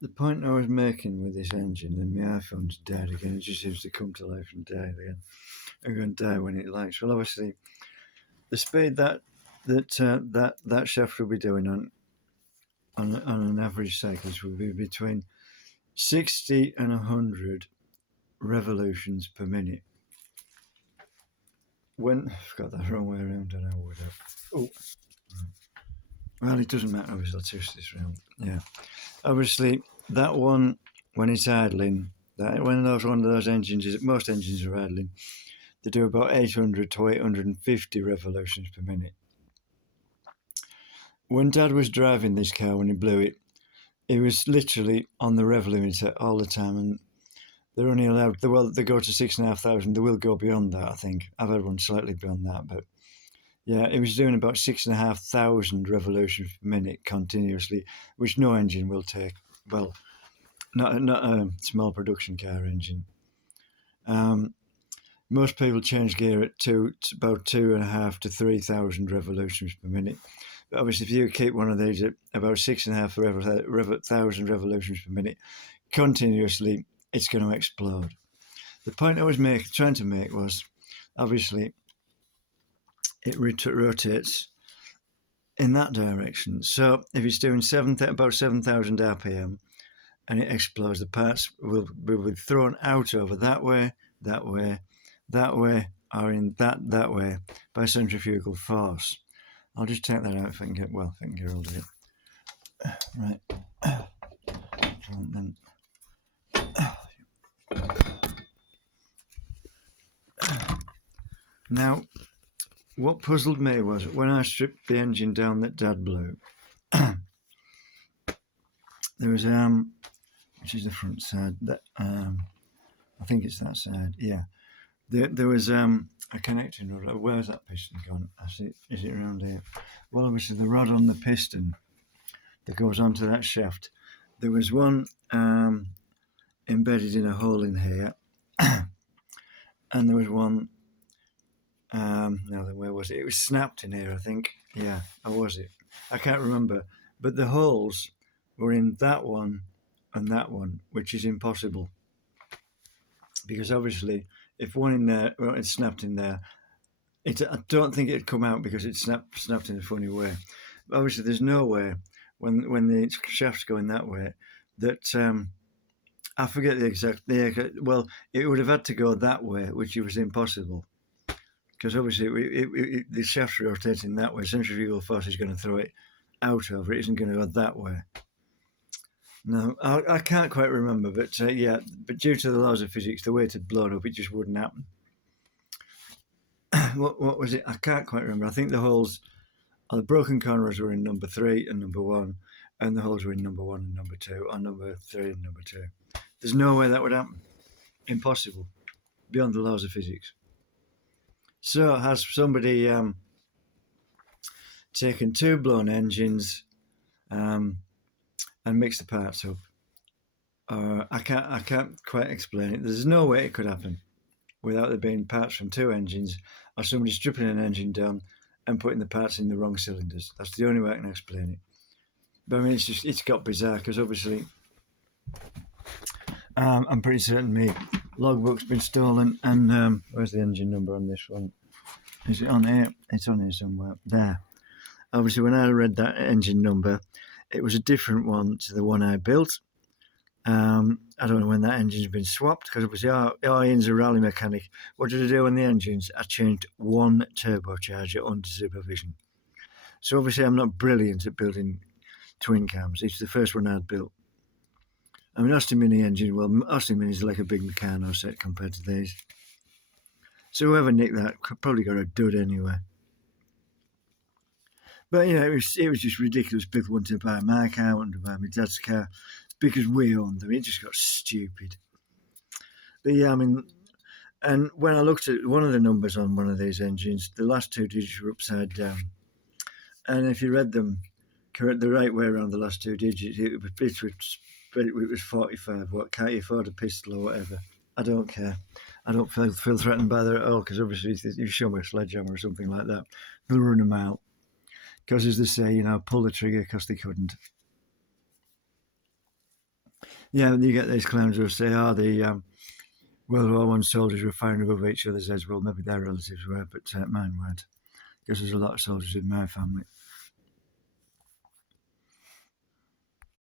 The point I was making with this engine, and my iPhone's dead again. It just seems to come to life and die again. I'm going to die when it likes. Well, obviously, the speed that shaft will be doing on an average cyclist will be between 60 and 100 revolutions per minute. When I've got that wrong way around, and I would have. Oh, well, it doesn't matter. Obviously, I'll twist this round. Yeah, obviously that one when it's idling, that when one of those engines is most engines are idling, they do about 800 to 850 revolutions per minute. When Dad was driving this car when he blew it, he was literally on the rev limiter all the time, and they're only allowed. Well, they go to 6,500. They will go beyond that, I think. I've had one slightly beyond that, but yeah, it was doing about 6,500 revolutions per minute continuously, which no engine will take. Well, not a small production car engine. Most people change gear at about 2,500 to 3,000 revolutions per minute. But obviously, if you keep one of these at about 6,500 revolutions per minute continuously, it's going to explode. The point I was trying to make was, obviously, it rotates in that direction. So if it's doing about 7,000 RPM and it explodes, the parts will be thrown out over that way, or in that way by centrifugal force. I'll just take that out if I can get hold of it. Right. Then. Now, what puzzled me was when I stripped the engine down that Dad blew, there was which is the front side, that I think it's that side, yeah. There was a connecting rod. Where's that piston gone? Is it around here? Well, obviously the rod on the piston that goes onto that shaft, there was one embedded in a hole in here, and there was one. Now then, where was it? It was snapped in here, I think. Yeah, or was it? I can't remember. But the holes were in that one and that one, which is impossible. Because obviously, if one in there, well, it's snapped in there, I don't think it'd come out because it snapped in a funny way. But obviously, there's no way when the shaft's going that way that I forget the exact. Well, it would have had to go that way, which was impossible. Because obviously, the shaft's rotating that way. Centrifugal force is going to throw it out over. It isn't going to go that way. No, I can't quite remember, but yeah, but due to the laws of physics, the way it had blown up, it just wouldn't happen. What was it? I can't quite remember. I think the holes, the broken corners were in number 3 and number 1, and the holes were in number 1 and number 2, or number 3 and number 2. There's no way that would happen. Impossible. Beyond the laws of physics. So has somebody taken 2 blown engines and mixed the parts up? I can't quite explain it. There's no way it could happen without there being parts from 2 engines, or somebody stripping an engine down and putting the parts in the wrong cylinders. That's the only way I can explain it. But I mean, it's got bizarre, because obviously I'm pretty certain my logbook's been stolen, and where's the engine number on this one? Is it on here? It's on here somewhere. There. Obviously, when I read that engine number, it was a different one to the one I built. I don't know when that engine's been swapped, because obviously Ian's a rally mechanic. What did I do on the engines? I changed one turbocharger under supervision. So obviously I'm not brilliant at building twin cams. It's the first one I'd built. I mean, Austin Mini engine, well, Austin Mini is like a big Meccano set compared to these. So whoever nicked that probably got a dud anyway. But you know, it was just ridiculous. People wanted to buy my car, wanted to buy my dad's car, because we owned them. It just got stupid. But yeah, I mean, and when I looked at one of the numbers on one of these engines, the last 2 digits were upside down. And if you read them correct, the right way around the last 2 digits, it was 45. What, can't you afford a pistol or whatever? I don't care. I don't feel threatened by that at all, because obviously if you show me a sledgehammer or something like that, they'll run them out. Because as they say, pull the trigger because they couldn't. Yeah, and you get these clowns who say, "Oh, the World War One soldiers were firing above each other's heads." Well, maybe their relatives were, but mine weren't, because there's a lot of soldiers in my family.